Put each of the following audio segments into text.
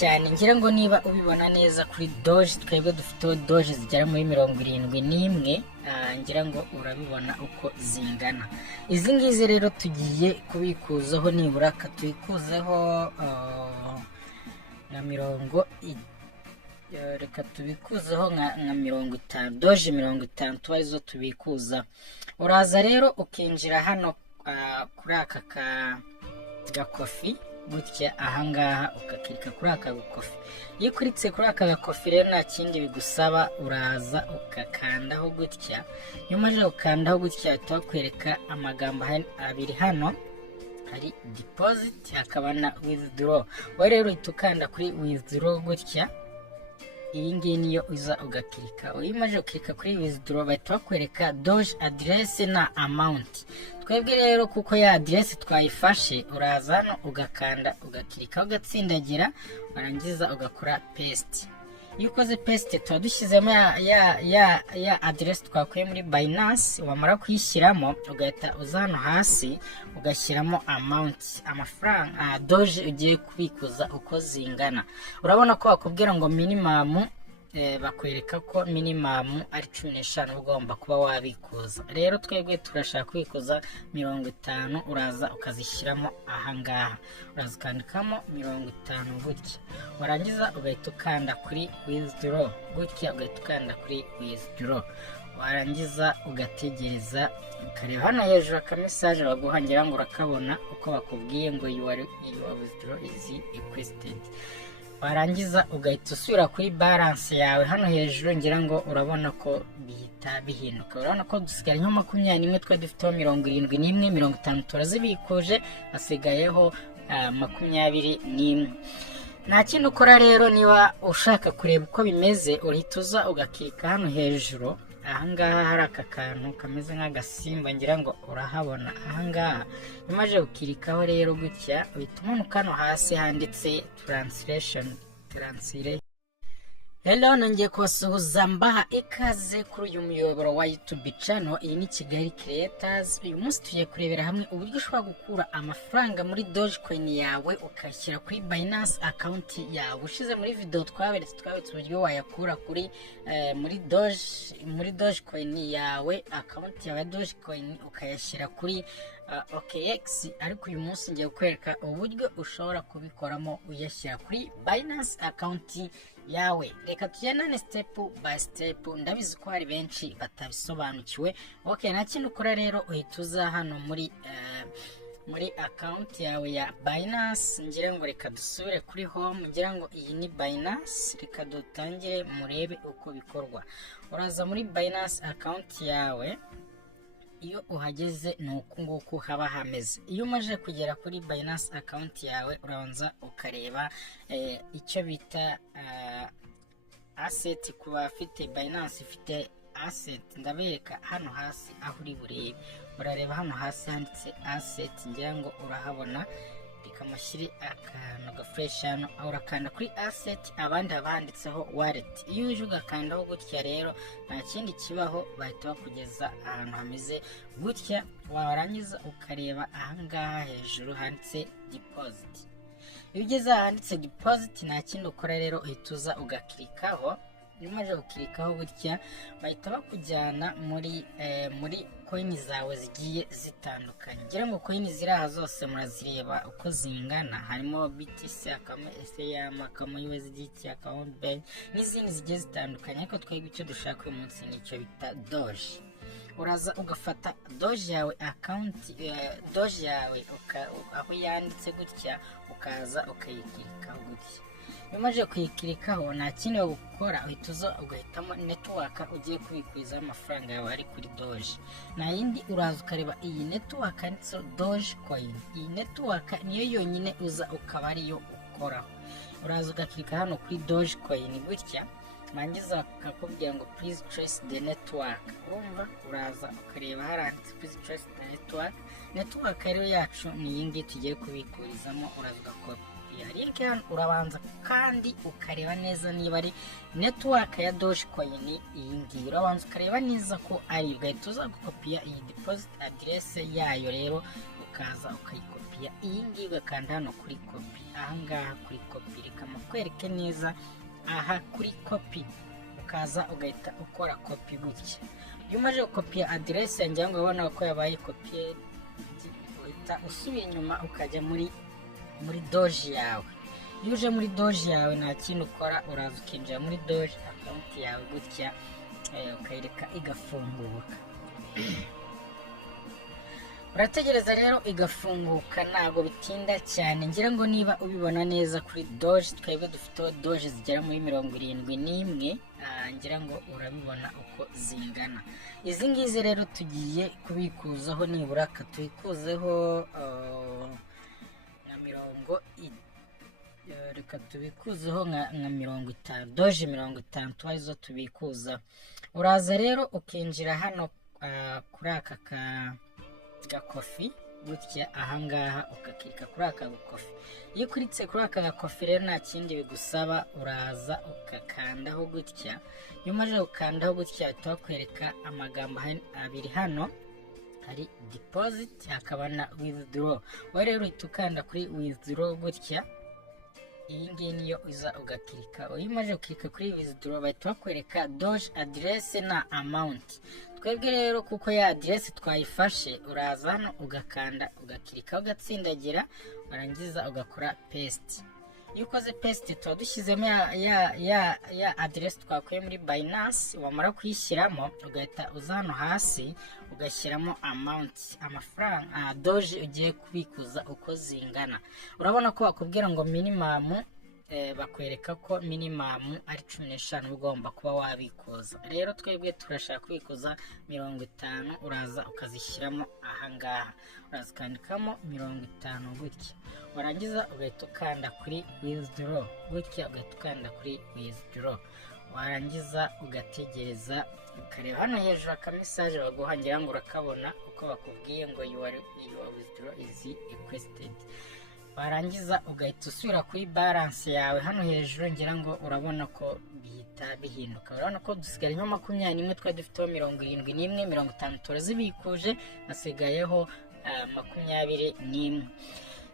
cyane, ngira ngo niba ubibona neza kuri Doge, twebwe dufite Doge zigera muri 71, ngira ngo urabibona uko zingana. Izi ngizi rero tugiye kubikuzaho, nibura katubikuzeho na mirongo reka tubikuzeho nka 50 Doge 50 tuba arizo tubikuza. Uraza rero ukinjira hano kuri aka gakofi gutya, ahangaha ukakirika kuri aka gakofi. Iyo ukuritse kuri aka gakofi rero nta kindi bigusaba, uraza ukakandaho gutya. Iyo umaze gukandaho gutya bahita bakwereka amagambo abiri hano, hari deposit hakaba na withdraw. wowe rero uhita ukanda kuri withdraw gutya, iyi ngiyi niyo uza ugakirika. Iyo umaze gukirika kuri withdraw bahita bakwereka Doge address na amount. Twebwe rero kuko ya address twayifashe, uraza hano ugakanda ugakirika ugatsindagira, warangiza ugakora paste. Iyo ukoze paste tuba dushyizemo ya address twakuye muri Binance. Wamara kuyishyiramo ugahita uza hano hasi ugashyiramo amount, amafaranga Doge ugiye kubikuza uko zingana. Urabona ko bakubwira ngo minimum, bakwereka ko minimum ari 15 ugomba kuba wabikuza. Rero twebwe turashaka kubikuza 50, uraza ukazishyiramo ahangaha, uraza ukandikamo 50 gutya, warangiza ugahita ukanda kuri withdraw gutya, ugahita ukanda kuri withdraw, warangiza ugategereza ukareba hano hejuru aka message baguha, ngira ngo urakabona uko bakubwiye ngo your withdraw is requested. Warangiza ugahita usubira kuri balance yawe hano hejuru, ngira ngo urabona ko bihita bihinduka. Urabona ko dusigara nko 21, twa dufiteho 71, 50 turazibikuje, hasigayeho 21. Nta kindi ukora rero, niba ushaka kureba uko bimeze uhita uza ugakirika hano hejuru. Ahangaha hari aka kantu kameze nk'agasimba, ngira ngo urahabona ahangaha. Umaze gukirikaho rero gutya, uhita umanuka hano hasi handitse translate. Hello, nongeye kubasuhuza mbaha ikaze kuri uyu muyoboro wa YouTube channel. Iyi ni Kigali Creators. Uyu munsi tugiye kurebera hamwe uburyo ushobora gukura amafaranga muri Dogecoin yawe ukashyira kuri Binance account yawe. Ushize muri video twaberetse uburyo wayakura kuri muri Dogecoin yawe, account yawe ya Dogecoin ukayashyira kuri OKX, ariko uyu munsi ngiye kukwereka uburyo ushobora kubikoramo uyashyira kuri Binance account yawe. Reka tugendane step by step, ndabizi ko hari benshi batabisobanukiwe. Okay, nta kintu ukora rero, uhita uza hano muri account yawe ya Binance. Ngira ngo reka dusubire kuri home, ngira ngo iyi ni Binance. Reka dutangire murebe uko bikorwa. Uraza muri Binance account yawe, iyo uhageze ni uku nguku haba hameze. Iyo umaze kugera kuri Binance account yawe, urabanza ukareba icyo bita asset. ku bafite Binance ifite asset, ndabereka hano hasi aho uri burebe. Urareba hano hasi handitse asset, ngira ngo urahabona, bikamushyiri akantu gafresh hano, urakanda kuri asset, abandi abanditseho wallet. Iyo uje ugakandaho gutya rero nta kindi kibaho, bahita bakugeza ahantu hameze gutya. Warangiza ukareba ahangaha hejuru handitse deposit. Iyo ugeze ahanditse deposit, nta kindi ukora rero, uhita uza ugakirikaho. Iyo umaze gukirikaho gutya, bahita bakujyana muri coin zawe zigiye zitandukanye. Ngira ngo coin ziri aha zose murazireba uko zingana, harimo BTC, akamo Ethereum, akamo USDT, akamo BNB n'izindi zigiye zitandukanye, ariko twebwe icyo dushaka uyu munsi ni icyo bita Doge. Uraza ugafata Doge yawe account, Doge yawe aho yanditse gutya, ukaza ukayikirikaho gutya. Iyo umaze kuyikirikaho nta kindi gukora, uhita uza ugahitamo network ugiye kubikuza amafaranga yawe ari kuri Doge. Na yindi uraza ukareba iyi network yanditseho Dogecoin. Iyi network niyo yonyine uza ukaba ariyo ukoraho. Uraza ugakirika hano kuri Dogecoin gutya, mangiza akakubwira ngo please trace the network. Urumva, uraza ukareba haranditse please trace the network. Network rero yacu ni iyi ngiyi tugiye kubikurizamo. Uraza ugakora link hano, urabanza kandi ukareba neza niba ari network ya Dogecoin iyi ngiyi. Urabanza ukareba neza ko ari, ugahita uza gukopiya iyi deposit address yayo, rero ukaza ukayikopiya gukopiya iyi ngiyi ugakanda hano kuri kopi, ahangaha kuri kopi. Reka mukwereke neza aha kuri kopi, ukaza ugahita ukora kopi gutya. Iyo umaze gukopiya aderesi yanjye ngo ubona ko yabaye kopiye, uhita usubira inyuma ukajya muri doji yawe. Iyo uje muri doji yawe nta kintu ukora, uraza ukinjira muri doji akawunti yawe gutya, ukayireka igafunguka. Urategereza rero igafunguka, ntabwo bitinda cyane. Ngira ngo niba ubibona neza kuri doji, twebwe dufiteho doji zigera muri 71. Ngira ngo urabibona uko zingana. Izi ngizi rero tugiye kubikuzaho, nibura katubikuzeho nka reka tubikuzeho nka 50, doji 50 tuba arizo tubikuza. Uraza rero ukinjira hano kuri aka gakofi gutya, ahangaha ukakirika kuri aka gakofi. Iyo ukuritse kuri aka gakofi rero nta kindi bigusaba, uraza ukakandaho gutya. Iyo umaze gukandaho gutya bahita bakwereka amagambo abiri hano, hari deposit hakaba na withdraw. Wowe rero uhita ukanda kuri withdraw gutya, iyi ngiyi niyo uza ugakirika. Iyo umaze gukirika kuri withdraw bahita bakwereka doge address na amount. Twebwe rero kuko ya address twayifashe, uraza hano ugakanda ugakirika ugatsindagira, warangiza ugakora paste. Iyo ukoze paste tuba dushyizemo ya address twakuye muri Binance. Wamara kuyishyiramo ugahita uza hano hasi ugashyiramo amount, amafaranga doge ugiye kubikuza uko zingana. Urabona ko bakubwira ngo minimum, bakwereka ko minimum ari 15 ugomba kuba wabikuza. Rero twebwe turashaka kubikuza 50, uraza ukazishyiramo ahangaha, uraza ukandikamo 50 gutya, warangiza ugahita ukanda kuri withdraw gutya, ugahita ukanda kuri withdraw, warangiza ugategereza ukareba hano hejuru aka message baguha, ngira ngo urakabona uko bakubwiye ngo your withdraw is requested. Warangiza ugahita usubira kuri balance yawe hano hejuru, ngira ngo urabona ko bihita bihinduka. Urabona ko dusigaye nko 21, twari dufiteho 71, 50 turazibikuje, hasigayeho 21.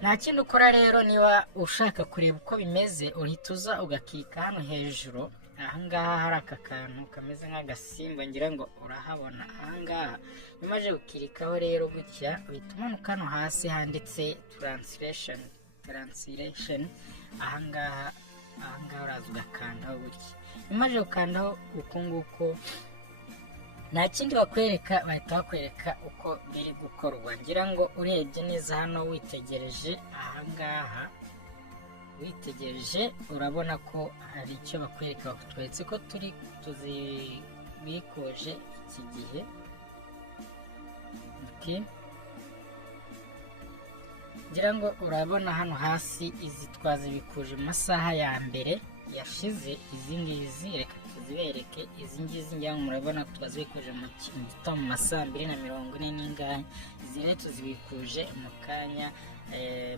Nta kindi ukora rero, niba ushaka kureba uko bimeze uhita uza ugakika hano hejuru. Ahangaha hari aka kantu kameze nk'agasimba, ngira ngo urahabona ahangaha. Umaze gukirikaho rero gutya, uhita umanuka hano hasi handitse translation. Ahangaha uraza ugakandaho gutya. Umaze gukandaho uko nguko, nta kindi bakwereka, bahita bakwereka uko biri gukorwa. Ngira ngo urebye neza hano witegereje ahangaha, witegereje urabona ko hari icyo bakwereka, bakutweretse ko tuzibikuje iki gihe. Ngira ngo urabona hano hasi izi twazibikuje mu masaha ya mbere yashize. Izi ngizi reka tuzibereke. Izi ngizi ngira ngo murabona twazibikuje mu gitondo mu masaha 2:40. Izi rero tuzibikuje mu kanya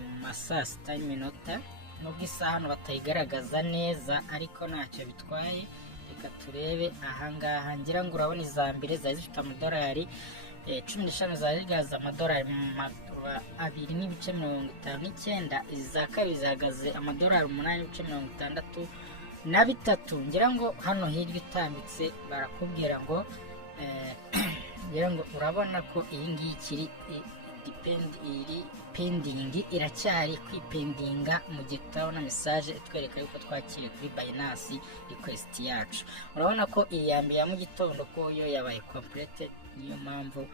mu masaha 6:00. Nubwo isaha hano batayigaragaza neza, ariko ntacyo bitwaye. Reka turebe ahangaha. Ngira ngo urabona iza mbere zari zifite amadolari 15, zari zigaza amadolari 2,59. Iza kabiri zihagaze amadolari 8,63. Ngira ngo hano hirya itambitse barakubwira ngo ngira ngo urabona ko iyi ngiyi kiri pending, iracyari kwipendinga mu gihe tutabona message itwereka yuko twakiriye kuri Binance request yacu. Urabona ko iyi yambiye mu gitondo ko yo yabaye complete, niyo mpamvu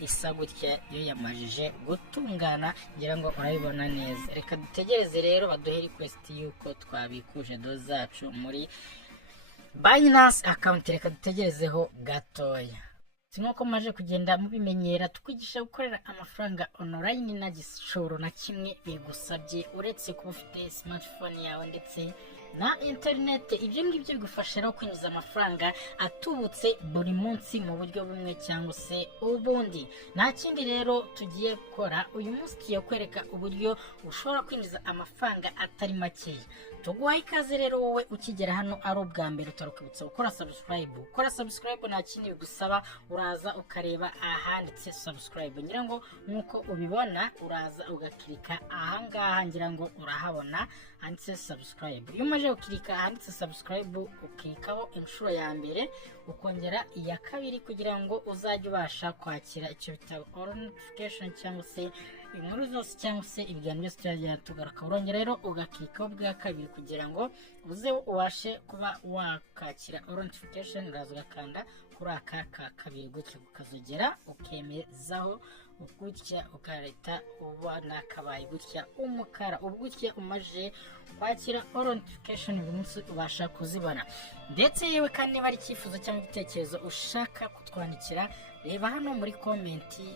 isa gutya yo yamajije gutungana. Ngira ngo urabibona neza. Reka dutegereze rero baduhe request yuko twabikuje doze zacu muri Binance account. Reka dutegerezeho gatoya. Sinko maje kugenda mubimenyera, tukwigisha gukorera amafaranga online na gishoro na kimwe bigusabye, uretse kuba ufite smartphone yawe ndetse na internet. Ibyo ngibyo bigufasha rero kwinjiza amafaranga atubutse buri munsi mu buryo bumwe cyangwa se ubundi. Nta kindi rero tugiye gukora uyu munsi, tugiye kwereka uburyo ushobora kwinjiza amafaranga atari makeya. tuguhaye ikaze rero wowe ukigera hano ari ubwa mbere utarukibutsa gukora subscribe nta kindi bigusaba, uraza ukareba ahanditse subscribe, ngira ngo nkuko ubibona uraza ugakirika ahangaha, ngira ngo urahabona handitse subscribe. Iyo umaze gukirika ahanditse subscribe ukirikaho inshuro ya mbere ukongera iya kabiri kugira ngo uzajye ubasha kwakira icyo bita notification cyangwa se inkuru zose cyangwa se ibiganiro byose tujya tugaruka. Urongera rero ugakirikaho bwa kabiri kugira ngo uze ubashe kuba wakakira notification, uraza ugakanda kuri aka ka kabiri gutyo ukazogera ukemezaho gutya ukareta ubona kabaye gutya umukara. Ubwo umaje kwakira notification buri munsi ubasha kuzibona. Ndetse yewe kandi niba ari icyifuzo cyangwa igitekerezo ushaka kutwandikira, reba hano muri komenti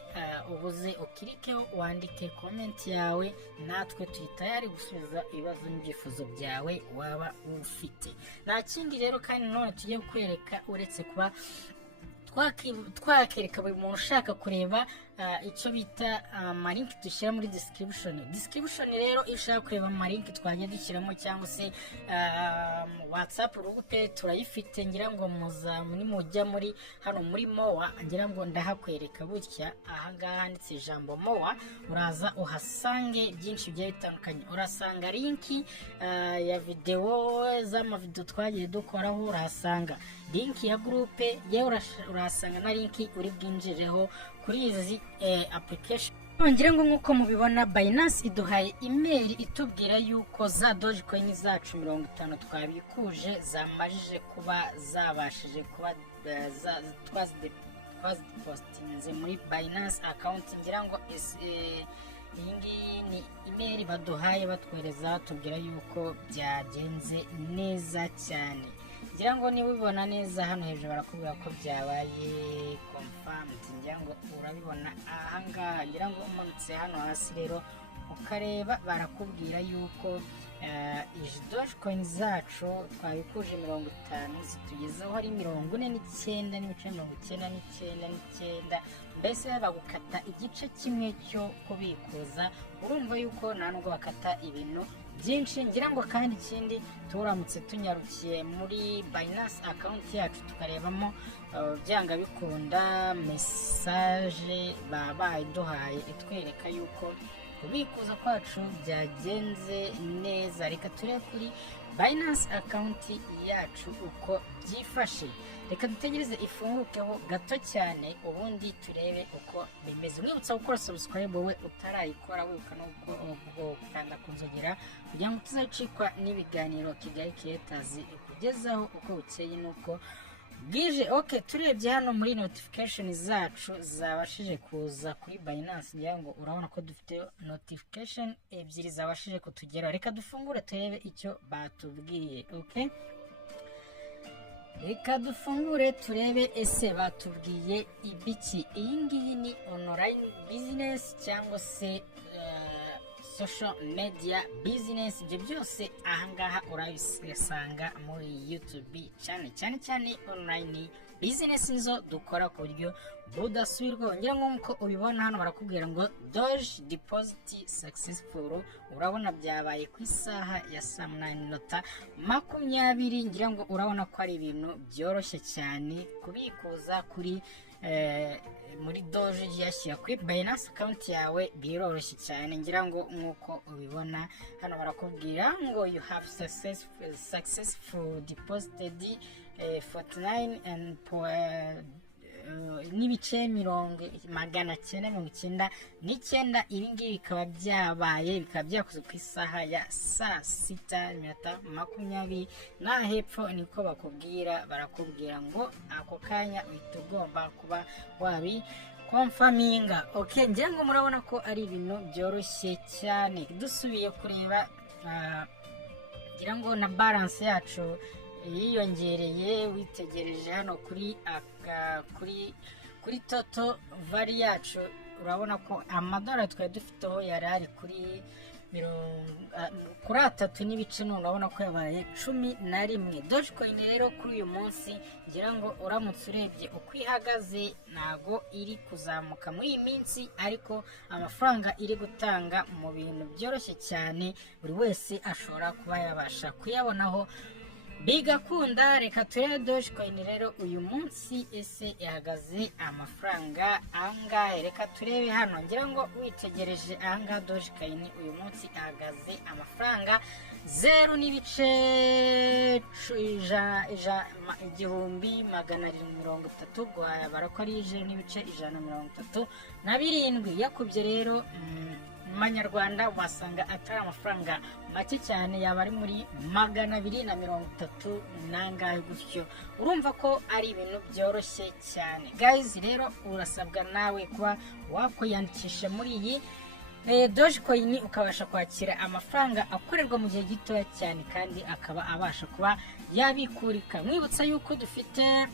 ubuze ukirikeho wandike komenti yawe, natwe turi tayari gusubiza ibibazo n'ibyifuzo byawe waba ufite. Nta kindi rero kandi none tugiye kwereka uretse kuba twakereka buri muntu ushaka kureba icyo bita amalinki dushyira muri description rero iyo ushaka kureba amalinki twagiye dushyiramo cyangwa se WhatsApp urubuga turayifite, ngira ngo mujya muri hano muri mowa, ngira ngo ndahakwereka gutya ahangaha handitse ijambo mowa, uraza uhasange byinshi bigiye bitandukanye. Urasanga linki ya videwo z'amavideo twagiye dukoraho, urahasanga linki ya groupe, yewe urahasanga na linki uri bwinjireho kuri izi application. Ngira ngo nkuko mubibona Binance iduhaye email itubwira yuko za Dogecoin zacu 50 twabikuje zamajije kuba zabashije kuba twazipostinze muri Binance account. Ngira ngo iyi ni email baduhaye batwereza tubwira yuko byagenze neza cyane. Ngira ngo niba ubibona neza hano hejuru barakubwira ko byabaye confirmed, ngira ngo urabibona ahangaha. Ngira ngo umanutse hano hasi rero ukareba barakubwira yuko izi Dogecoin zacu twabikuje 50 zitugezeho ari 49.9999, mbese bagukata igice kimwe cyo kubikuza. Urumva yuko nta nubwo bakata ibintu byinshi. Ngira ngo kandi ikindi turamutse tunyarukiye muri Binance account yacu tukarebamo byanga bikunda message baba iduhaye itwereka yuko kubikuza kwacu byagenze neza. Reka turebe kuri Binance account yacu uko byifashe, reka dutegereze ifungukeho gato cyane ubundi turebe uko bimeze. Mwibutsa gukora subscribe wowe utarayikora, wibuka no gukanda kunzogera kugira ngo tuzacikwa n'ibiganiro Kigali Creators kugezaho uko bukeye nuko bwije. Okay, turebye hano muri notification zacu zabashije kuza kuri Binance, ngira ngo urabona ko dufite notification ebyiri zabashije kutugeraho. Reka dufungure turebe icyo batubwiye. Okay, reka dufungure turebe ese batubwiye ibiki. Iyi ngiyi ni online business cyangwa se social media business. Ibyo byose ahangaha urabisanga muri YouTube cyane online business nizo dukora ku buryo budasubirwaho. Ngira ngo nkuko ubibona hano barakubwira ngo Doge deposit successful, urabona byabaye ku isaha ya saa 8:20. Ngira ngo urabona ko ari ibintu byoroshye cyane kubikuza kuri muri Doge yashyira kuri Binance account yawe, biroroshye cyane. Ngira ngo nkuko ubibona hano barakubwira ngo you have successful deposited 49 and n'ibice 999. Ibi ngibi bikaba byakoze ku isaha ya saa 6:20. Na hepfo niko barakubwira ngo ako kanya uhita ugomba kuba wabi confirminga. Okay, ngira ngo murabona ko ari ibintu byoroshye cyane. Dusubiye kureba ngira ngo na balance yacu yiyongereye, witegereje hano kuri toto vari yacu urabona ko amadolari twari dufiteho yari ari kuri kuri 3 n'ibice, none urabona ko yabaye 11. Dogecoin rero kuri uyu munsi ngira ngo uramutse urebye uko ihagaze ntago iri kuzamuka muri iyi minsi, ariko amafaranga iri gutanga mu bintu byoroshye cyane buri wese ashobora kuba yabasha kuyabonaho bigakunda. Reka turebe Dogecoin rero uyu munsi ese ihagaze amafaranga angahe. Reka turebe hano, ngira ngo witegereje ahangaha Dogecoin uyu munsi ihagaze amafaranga 0.1730, guhabara ko ari 0.137 yakubye rero manyarwanda wasanga atari amafaranga make cyane, yaba ari muri 230 nangahe gutyo. Urumva ko ari ibintu byoroshye cyane. Guys rero urasabwa nawe kuba wakwiyandikisha muri iyi Dogecoin ukabasha kwakira amafaranga akorerwa mu gihe gitoya cyane, kandi akaba abasha kuba yabikurika. Mwibutsa yuko dufite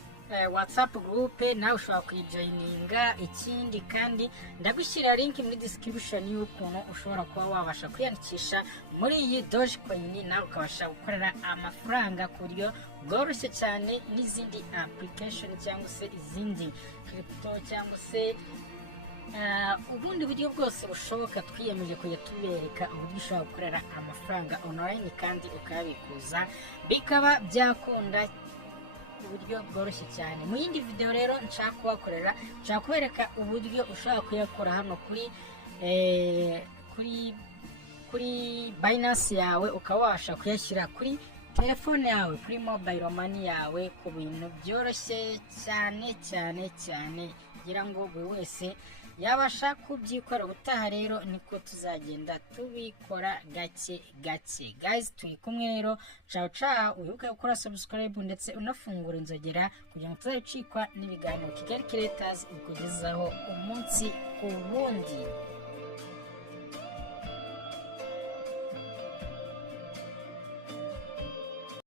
WhatsApp group, nawe ushobora kuyijoininga. Ikindi kandi ndagushyira link muri description y'ukuntu ushobora kuba wabasha kwiyandikisha muri iyi Dogecoin, nawe ukabasha gukorera amafaranga ku buryo bworoshye cyane n'izindi application cyangwa se izindi crypto cyangwa se ubundi buryo bwose bushoboka. Twiyemeje kujya tubereka uburyo ushobora gukorera amafaranga online kandi ukayabikuza bikaba byakunda uburyo bworoshye cyane. Mu yindi video rero nshaka kubereka uburyo ushobora kuyakora hano kuri Binance yawe, ukabasha kuyashyira kuri telefone yawe, kuri mobile money yawe, ku bintu byoroshye cyane cyane cyane, kugira ngo buri wese yabasha kubyikora. Ubutaha rero niko tuzagenda tubikora gake gake. Guys turi kumwe rero, ciao ciao. Wibuke gukora subscribe ndetse unafungura inzogera kugira ngo tuzabicikwa n'ibiganiro Kigali Creators ikugezaho umunsi ku wundi.